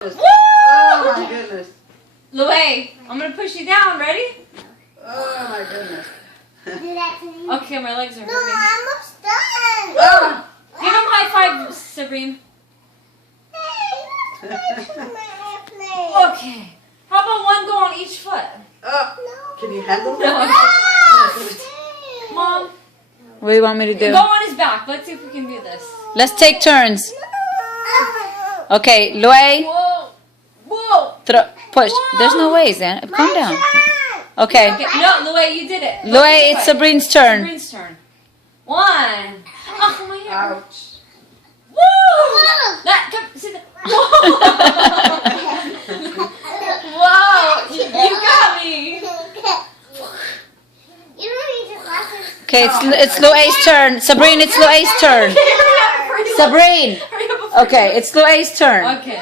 Oh my goodness. Louay, I'm gonna push you down. Ready? Oh my goodness. Do that to me. Okay, my legs are No, hurting. I'm almost done. Oh. Give him high five, Sabreen. Okay. How about one go on each foot? Oh. Can you handle No. that? Mom, What do you want me to do? go on his back. Let's see if we can do this. Let's take turns. Okay, Louay, Whoa. Whoa. push. There's no way, Zan. Calm down. Okay. Okay. No, Louay, you did it. Louay, it's Sabreen's turn. Sabreen's turn. One. Oh, my hair. Ouch. Woo! That, come, sit there. Whoa! You got me. You don't need your glasses. Okay, it's Louay's turn. Sabreen, it's Louay's turn. Sabreen. Okay, it's Louay's turn. Okay.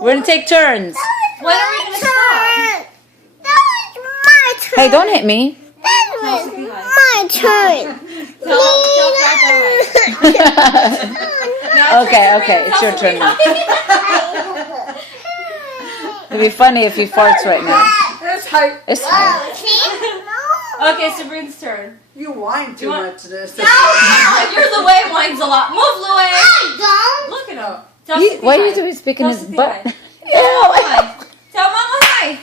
We're gonna take turns. When are we gonna stop? That was my turn. Hey, don't hit me. That was my turn. Okay, it's your turn now. It'd be funny if he farts right now. That's how It's fine. Okay, Sabreen's turn. you whine too much this. You're Louay whines a lot. Move, Louay. Don't. Look at him. Tell Cynthia Why are hi. you doing speaking Tell his Cynthia butt? hi. Hi. Tell Mama hi.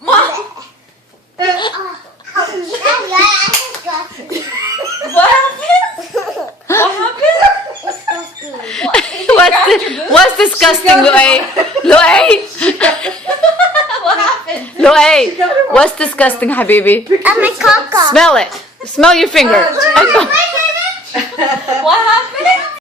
Mom. What happened? What happened? What's disgusting, Louay? Louay? What happened? Louay? What's disgusting, Habibi? I'm a caca. Smell it. Smell your finger. What happened?